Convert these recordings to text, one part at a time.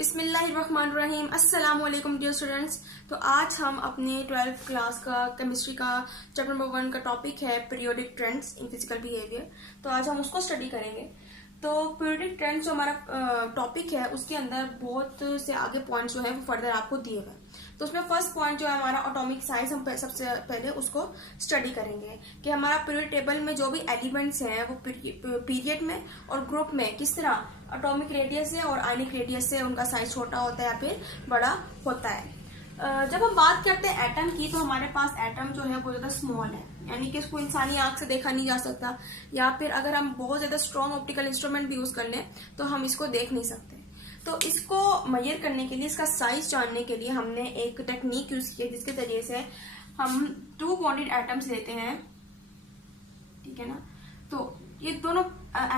बिस्मिल्लाहिर्रहमानिर्रहीम। अस्सलाम वालेकुम डियर स्टूडेंट्स। तो आज हम अपने 12th क्लास का केमिस्ट्री का चैप्टर नंबर 1 का टॉपिक है periodic trends in physical behaviour. तो आज हम उसको स्टडी करेंगे। तो पीरियोडिक ट्रेंड्स जो हमारा टॉपिक है उसके अंदर बहुत से आगे पॉइंट्स जो है वो फर्दर आपको दिए हुए हैं। तो उसमें फर्स्ट पॉइंट जो है हमारा एटॉमिक साइज, हम सबसे पहले उसको स्टडी करेंगे कि हमारा पीरियड टेबल में जो भी एलिमेंट्स हैं वो पीरियड में और ग्रुप में किस तरह एटॉमिक रेडियस से और आयनिक रेडियस से उनका साइज छोटा होता है या फिर बड़ा होता है। जब हम बात करते हैं एटम की, तो हमारे पास एटम जो है बहुत ज्यादा स्मॉल है, यानी कि इसको इंसानी आंख से देखा नहीं जा सकता, या फिर अगर हम बहुत ज्यादा स्ट्रॉन्ग ऑप्टिकल इंस्ट्रूमेंट भी यूज कर लें तो हम इसको देख नहीं सकते। तो इसको मेजर करने के लिए, इसका साइज जानने के लिए हमने एक टेक्निक यूज की है जिसके जरिए से हम 2 बॉन्डेड एटम्स लेते हैं, ठीक है ना। तो ये दोनों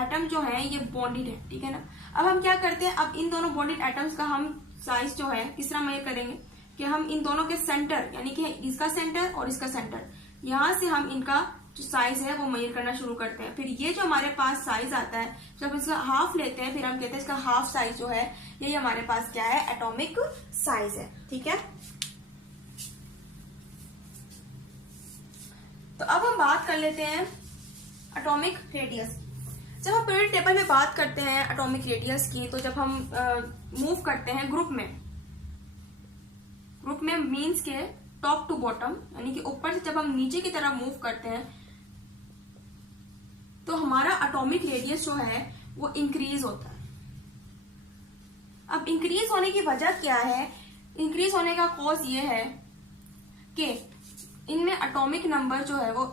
एटम जो है ये बॉन्डेड है, ठीक है ना। अब हम क्या करते हैं, अब इन दोनों बॉन्डेड एटम्स का हम साइज जो है किस तरह मेजर करेंगे कि हम इन दोनों के सेंटर, यानी कि इसका सेंटर और इसका सेंटर, यहां से हम इनका जो साइज है वो मेजर करना शुरू करते हैं। फिर ये जो हमारे पास साइज आता है, जब इसका हाफ लेते हैं फिर हम कहते हैं इसका हाफ साइज जो है यही हमारे पास क्या है, एटॉमिक साइज है, ठीक है। तो अब हम बात कर लेते हैं एटॉमिक रेडियस। जब हम पीरियड टेबल में बात करते हैं एटॉमिक रेडियस की, तो जब हम मूव करते हैं ग्रुप में मीन्स के टॉप टू बॉटम, यानी कि ऊपर से जब हम नीचे की तरफ मूव करते हैं तो हमारा एटॉमिक रेडियस जो है वो इंक्रीज होता है। अब इंक्रीज होने की वजह क्या है? इंक्रीज होने का कॉज ये है कि इनमें एटॉमिक नंबर जो है वो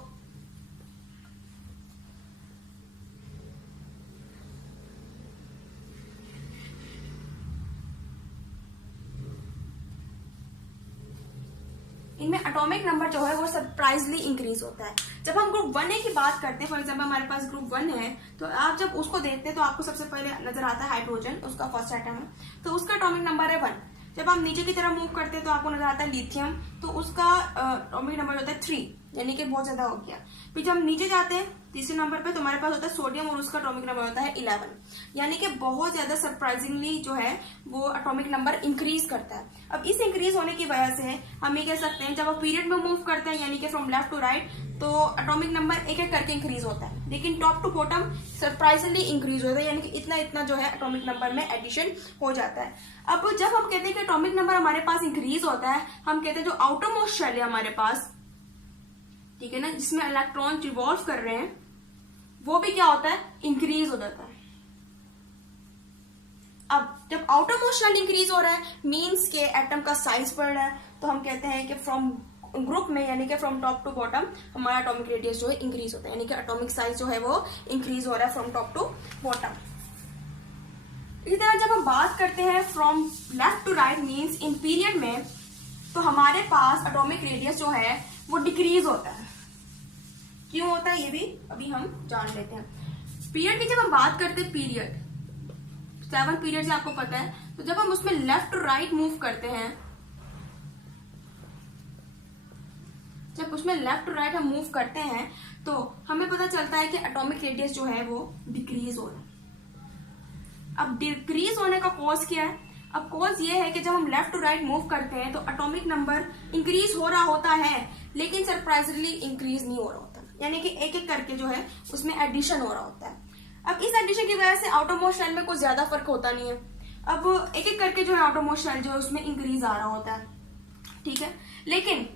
एटॉमिक नंबर जो है वो सरप्राइजली इंक्रीज होता है। जब हम ग्रुप 1A की बात करते हैं, फॉर एग्जांपल हमारे पास ग्रुप 1 है, तो आप जब उसको देखते हैं तो आपको सबसे पहले नजर आता है हाइड्रोजन, उसका फर्स्ट एटम है, तो उसका एटॉमिक नंबर है 1। जब हम नीचे की तरफ मूव करते हैं तो आपको नजर आता है लिथियम, तो उसका एटॉमिक नंबर होता है 3, यानी कि बहुत ज्यादा हो गया। फिर जब हम नीचे जाते हैं तीसरे नंबर पे, तो हमारे पास होता है सोडियम और उसका एटॉमिक नंबर होता है 11, यानी कि बहुत ज्यादा सरप्राइजिंगली जो है वो एटॉमिक नंबर इंक्रीज करता है। अब इस इंक्रीज होने की वजह से हम ये कह सकते हैं, जब आप पीरियड में मूव करते हैं यानी कि फ्रॉम लेफ्ट टू राइट, तो एटॉमिक नंबर एक एक करके इंक्रीज होता है, लेकिन top to bottom surprisingly increase होता है, यानी कि इतना इतना जो है एटॉमिक नंबर में एडिशन हो जाता है। अब जब हम कहते हैं कि एटॉमिक नंबर हमारे पास इंक्रीज होता है, हम कहते हैं जो आउटर मोस्ट शेल है हमारे पास, ठीक है ना, जिसमें इलेक्ट्रॉन रिवॉल्व कर रहे हैं, वो भी क्या होता है, इंक्रीज हो जाता है। अब जब आउटर मोस्ट शेल इंक्रीज हो रहा है मींस के एटम का साइज बढ़ रहा है, तो हम कहते हैं कि फ्रॉम ग्रुप में, यानी कि फ्रॉम टॉप टू बॉटम हमारा एटॉमिक रेडियस जो है इंक्रीज होता है, यानी कि एटॉमिक साइज जो है वो इंक्रीज हो रहा है फ्रॉम टॉप टू बॉटम। इसी तरह जब हम बात करते हैं from left to right means in period में, तो हमारे पास एटॉमिक रेडियस जो है वो डिक्रीज होता है। क्यों होता है ये भी अभी हम जान लेते हैं। पीरियड की जब हम बात करते हैं, पीरियड 7 पीरियड से आपको पता है, तो जब हम उसमें लेफ्ट टू राइट मूव करते हैं, जब उसमें लेफ्ट टू राइट हम मूव करते हैं तो हमें पता चलता है कि एटॉमिक रेडियस जो है वो डिक्रीज हो रहा है। अब डिक्रीज होने का कॉज क्या है? अब कॉज ये है कि जब हम लेफ्ट टू राइट मूव करते हैं तो एटॉमिक नंबर इंक्रीज हो रहा होता है, लेकिन सरप्राइजली इंक्रीज नहीं हो रहा होता, यानी कि एक एक करके जो है उसमें एडिशन हो रहा होता है। अब इस एडिशन की वजह से आउटर मोस्ट शेल में कुछ ज्यादा फर्क होता नहीं है। अब एक एक करके जो है आउटर मोस्ट शेल जो है उसमें इंक्रीज आ रहा होता है, ठीक है। लेकिन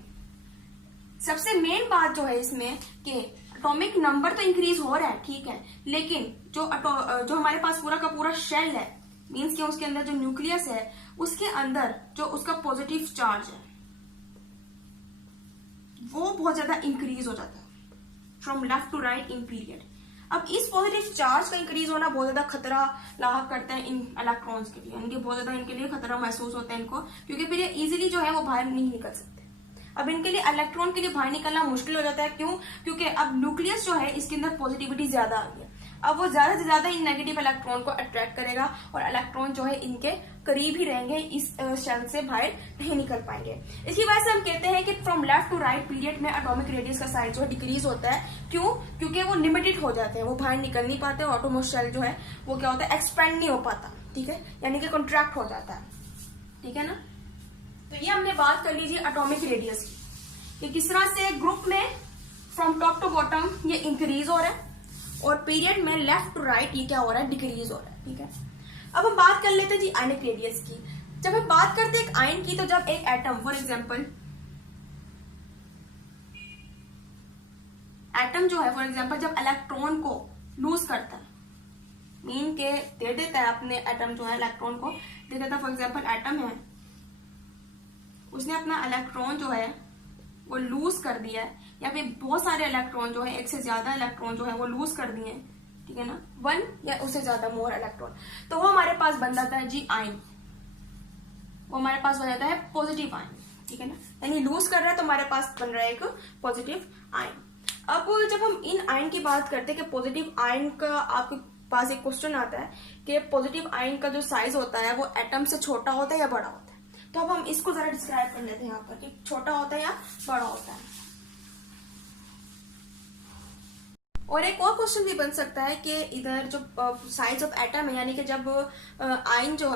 सबसे मेन बात जो है इसमें कि एटॉमिक नंबर तो इंक्रीज हो रहा है, ठीक है, लेकिन जो हमारे पास पूरा का पूरा शेल है, मीन्स कि उसके अंदर जो न्यूक्लियस है उसके अंदर जो उसका पॉजिटिव चार्ज है वो बहुत ज्यादा इंक्रीज हो जाता है from left to right in period. अब इस पॉजिटिव चार्ज का इंक्रीज होना बहुत ज्यादा खतरा लाहक करता है इन इलेक्ट्रॉन्स के लिए, यानी कि बहुत ज्यादा इनके लिए खतरा महसूस होता है इनको, क्योंकि फिर ये इजीली जो है वो बाहर नहीं निकल सकते। अब इनके लिए इलेक्ट्रॉन के लिए बाहर निकलना मुश्किल हो जाता है। क्यों? क्योंकि अब न्यूक्लियस जो है इसके अंदर पॉजिटिविटी ज्यादा आ गई है, अब वो ज्यादा से ज्यादा इन नेगेटिव इलेक्ट्रॉन को अट्रैक्ट करेगा और इलेक्ट्रॉन जो है इनके करीब ही रहेंगे, इस शेल से बाहर नहीं निकल पाएंगे। इसकी वजह से हम कहते हैं कि from left to right period में एटॉमिक रेडियस का साइज जो है डिक्रीज होता है। क्यों? क्योंकि वो लिमिटेड हो जाते हैं, वो बाहर निकल नहीं पाते, ऑटोमोस्ट शेल जो है वो क्या होता है, एक्सपेंड नहीं हो पाता, ठीक है, यानी कि कॉन्ट्रैक्ट हो जाता है, ठीक है ना। तो ये हमने बात कर लीजिए एटॉमिक रेडियस की, कि किस तरह से ग्रुप में फ्रॉम टॉप टू बॉटम ये इंक्रीज हो रहा है और पीरियड में लेफ्ट टू राइट ये क्या हो रहा है, डिक्रीज हो रहा है, ठीक है। अब हम बात कर लेते हैं जी आयनिक रेडियस की। जब हम बात करते हैं एक आयन की, तो जब एक एटम फॉर एग्जांपल एटम जो है फॉर एग्जांपल जब इलेक्ट्रॉन को लूज करता है, मीन के दे देता है अपने एटम जो है इलेक्ट्रॉन को दे देता है, फॉर एग्जांपल एटम है, उसने अपना इलेक्ट्रॉन जो है वो लूज कर दिया है, या फिर बहुत सारे इलेक्ट्रॉन जो है, एक से ज्यादा इलेक्ट्रॉन जो है वो लूज कर दिए हैं, ठीक है ना, वन या उससे ज्यादा मोर इलेक्ट्रॉन, तो वो हमारे पास बन जाता है जी आयन, वो हमारे पास बन जाता है पॉजिटिव आयन, ठीक है ना, यानी लूज कर रहा है तो हमारे पास बन रहा है एक पॉजिटिव आयन। अब जब हम इन आयन की बात करते हैं कि पॉजिटिव आयन का आपके पास एक क्वेश्चन आता है कि पॉजिटिव आयन का जो साइज होता है वो एटम से छोटा होता है या बड़ा होता है, तो अब हम इसको जरा डिस्क्राइब कर लेते हैं यहाँ पर कि छोटा होता है या बड़ा होता है। और एक और क्वेश्चन भी बन सकता है कि इधर जो साइज ऑफ एटम है, यानी कि जब आयन जो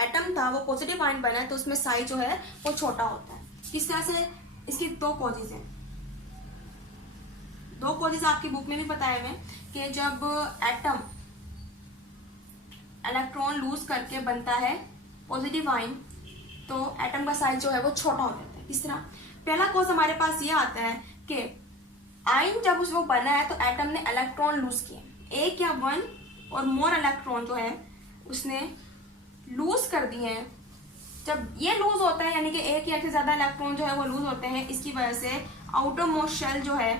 एटम था वो पॉजिटिव आयन बना है तो उसमें साइज जो है वो छोटा होता है। किस तरह से, इसकी दो कॉजेज हैं, दो कॉजेज आपकी बुक में भी बताए हुए कि जब एटम इलेक्ट्रॉन लूज करके बनता है पॉजिटिव आयन तो एटम का साइज जो है वो छोटा हो जाता है। किस तरह, पहला कॉज हमारे पास ये आता है कि आयन जब उसको बना है तो एटम ने इलेक्ट्रॉन लूज किए, एक या वन और मोर इलेक्ट्रॉन जो है उसने लूज कर दिए हैं। जब ये लूज होता है यानी कि एक या एक से ज्यादा इलेक्ट्रॉन जो है वो लूज होते हैं, इसकी वजह से आउटर मोस्ट शेल जो है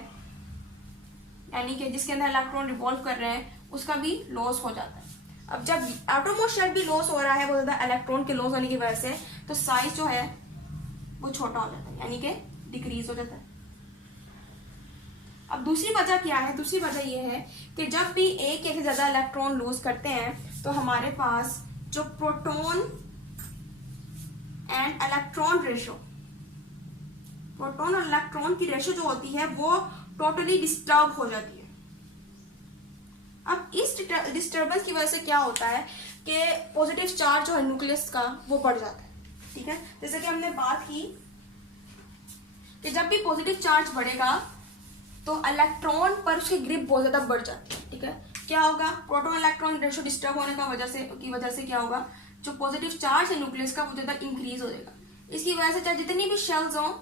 यानी कि जिसके अंदर इलेक्ट्रॉन रिवॉल्व कर रहे हैं उसका भी लॉस हो जाता है। अब जब आउटर मोस्ट शेल भी लॉस हो रहा है बहुत ज्यादा इलेक्ट्रॉन के लॉस होने की वजह से, तो साइज जो है वो छोटा हो जाता है यानी कि डिक्रीज हो जाता है। अब दूसरी वजह क्या है, दूसरी वजह यह है कि जब भी एक या से ज्यादा इलेक्ट्रॉन लूज करते हैं तो हमारे पास जो proton and electron ratio, proton और इलेक्ट्रॉन की रेशो जो होती है वो टोटली डिस्टर्ब हो जाती है। अब इस डिस्टर्बेंस की वजह से क्या होता है कि पॉजिटिव चार्ज जो है न्यूक्लियस का वो बढ़ जाता है, ठीक है। जैसे कि हमने बात की कि जब भी पॉजिटिव चार्ज बढ़ेगा तो इलेक्ट्रॉन पर उसकी ग्रिप बहुत ज्यादा बढ़ जाती है, ठीक है। क्या होगा, प्रोटॉन इलेक्ट्रॉन रेशो डिस्टर्ब होने की वजह से क्या होगा, जो पॉजिटिव चार्ज है न्यूक्लियस का वो ज्यादा इंक्रीज हो जाएगा। इसकी वजह से चाहे जितनी भी शेल्स हो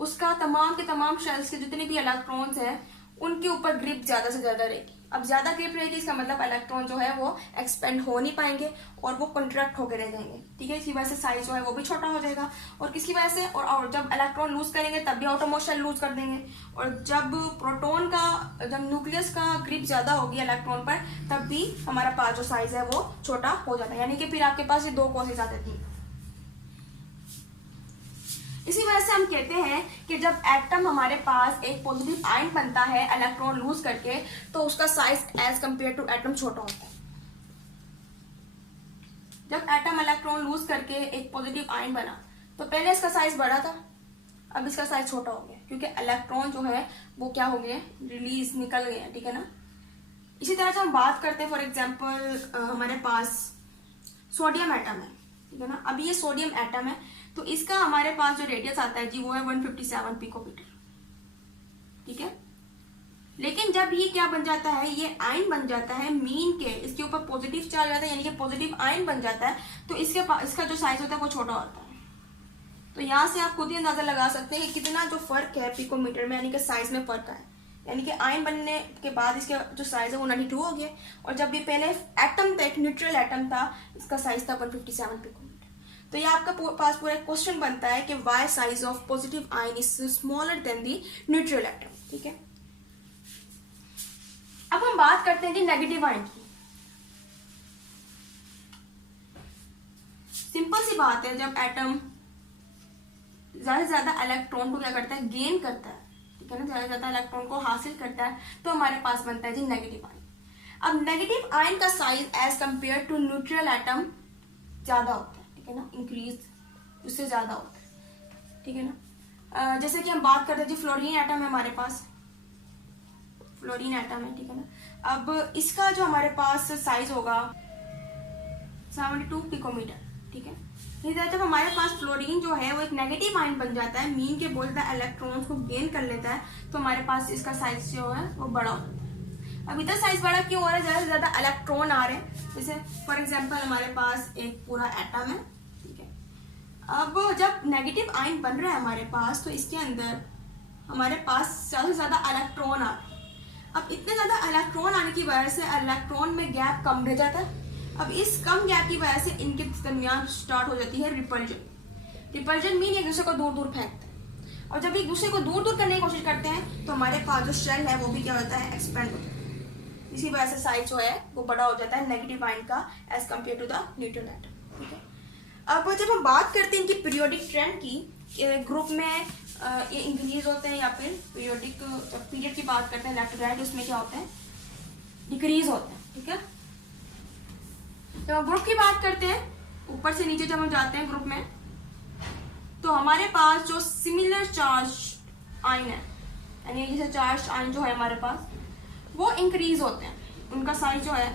उसका तमाम के तमाम शेल्स के जितने भी इलेक्ट्रॉन्स हैं उनके ऊपर ग्रिप ज्यादा से ज्यादा रहेगी। अब ज्यादा ग्रिप रहेगी इसका मतलब इलेक्ट्रॉन जो है वो एक्सपेंड हो नहीं पाएंगे और वो कॉन्ट्रैक्ट होकर रह जाएंगे, ठीक है। इसकी वजह से साइज जो है वो भी छोटा हो जाएगा। और किसकी वजह से, और जब इलेक्ट्रॉन लूज करेंगे तब भी आउटरमोस्ट शेल लूज कर देंगे, और जब प्रोटॉन का जब न्यूक्लियस का ग्रिप ज्यादा होगी इलेक्ट्रॉन पर तब भी हमारा पास जो साइज है वो छोटा हो जाता है। यानी कि फिर आपके पास ये दो कॉजेज आ जाती है। इसी वजह से हम कहते हैं कि जब एटम हमारे पास एक पॉजिटिव आयन बनता है इलेक्ट्रॉन लूज करके तो उसका size as compared to atom छोटा होता है। जब एटम इलेक्ट्रॉन लूज करके एक पॉजिटिव आयन बना तो पहले इसका साइज बड़ा था, अब इसका साइज छोटा हो गया क्योंकि इलेक्ट्रॉन जो है वो क्या हो गए, रिलीज निकल गए, ठीक है ना। इसी तरह से हम बात करते हैं फॉर एग्जाम्पल हमारे पास सोडियम एटम है, ठीक है ना। अभी ये सोडियम एटम है तो इसका हमारे पास जो रेडियस आता है जी वो है 157 पिकोमीटर, ठीक है। लेकिन जब ये क्या बन जाता है, ये आयन बन जाता है, मीन के इसके ऊपर पॉजिटिव चार्ज आता है यानी कि पॉजिटिव आयन बन जाता है, तो इसका जो साइज होता है वो छोटा होता है। तो यहाँ से आप खुद ही अंदाजा लगा सकते हैं कि कितना जो फर्क है पिकोमीटर में, यानी कि साइज में फर्क है। यानी कि आयन बनने के बाद इसका जो साइज है वो 92 हो गया, और जब ये पहले एटम था, एक न्यूट्रल एटम था, इसका साइज था 157 पिकोमीटर। तो ये आपका पास पूरा एक क्वेश्चन बनता है कि why size of positive ion is smaller than the neutral atom, ठीक है। अब हम बात करते हैं जी नेगेटिव आयन की। सिंपल सी बात है, जब एटम ज्यादा से ज्यादा इलेक्ट्रॉन को क्या करता है, गेन करता है, ठीक है ना, ज्यादा से ज्यादा इलेक्ट्रॉन को हासिल करता है तो हमारे पास बनता है जी नेगेटिव आयन। अब नेगेटिव आयन का size as compared to neutral atom ज्यादा होता है, ठीक है ना, इंक्रीज उससे ज्यादा होता है, ठीक है ना। जैसे कि हम बात करते हैं जी फ्लोरीन एटम है हमारे पास, फ्लोरीन एटम है, ठीक है ना। अब इसका जो हमारे पास साइज होगा 72 पिकोमीटर, ठीक है। इसी तरह जब हमारे पास फ्लोरीन जो है वो एक नेगेटिव आयन बन जाता है, मीन के बोलता है इलेक्ट्रॉन्स को गेन कर लेता है, तो हमारे पास इसका साइज जो है वो बड़ा होता है। अब इधर साइज बड़ा क्यों हो रहा है? ज़्यादा से ज़्यादा इलेक्ट्रॉन आ रहे हैं। जैसे फॉर एग्जाम्पल हमारे पास एक पूरा एटम है, ठीक है। अब जब नेगेटिव आयन बन रहा है हमारे पास, तो इसके अंदर हमारे पास ज़्यादा से ज़्यादा इलेक्ट्रॉन आ रहे हैं। अब इतने ज़्यादा इलेक्ट्रॉन आने की वजह से इलेक्ट्रॉन में गैप कम रह जाता है। अब इस कम गैप की वजह से इनके दरमियान स्टार्ट हो जाती है रिपल्जन। रिपल्जन मीन एक दूसरे को दूर दूर फेंकते हैं, और जब एक दूसरे को दूर दूर करने की कोशिश करते हैं तो हमारे पास जो शेल है वो भी क्या होता है, एक्सपेंड होता है। इसी वजह से साइज जो है वो बड़ा हो जाता है नेगेटिव आयन का as compared to the neutral atom, ठीक है। अब जब हम बात करते हैं इनकी पीरियोडिक ट्रेंड की, ग्रुप में ये इंक्रीज होते हैं, या फिर पीरियोडिक पीरियड की बात करते हैं लेफ्ट राइट, उसमें क्या होते हैं, डिक्रीज होते हैं, ठीक है। जब हम ग्रुप की बात करते हैं, ऊपर से नीचे जब हम जाते हैं ग्रुप में, तो हमारे पास जो सिमिलर चार्ज आयन है, यानी जैसे चार्ज आयन जो है हमारे पास, वो इंक्रीज होते हैं, उनका साइज जो है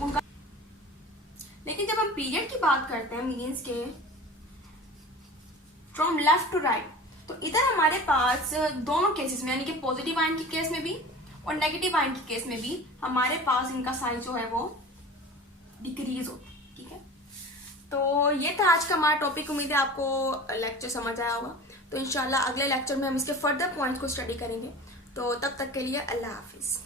उनका। लेकिन जब हम पीरियड की बात करते हैं, मीन्स के फ्रॉम लेफ्ट टू राइट, तो इधर हमारे पास दोनों केसेस में, यानी कि पॉजिटिव आयन के केस में भी और नेगेटिव आयन के केस में भी, हमारे पास इनका साइज जो है वो डिक्रीज हो, ठीक है। तो ये था आज का हमारा टॉपिक। उम्मीद है आपको लेक्चर समझ आया होगा। तो इंशाल्लाह अगले लेक्चर में हम इसके फर्दर पॉइंट्स को स्टडी करेंगे। तो तब तक के लिए अल्लाह हाफिज।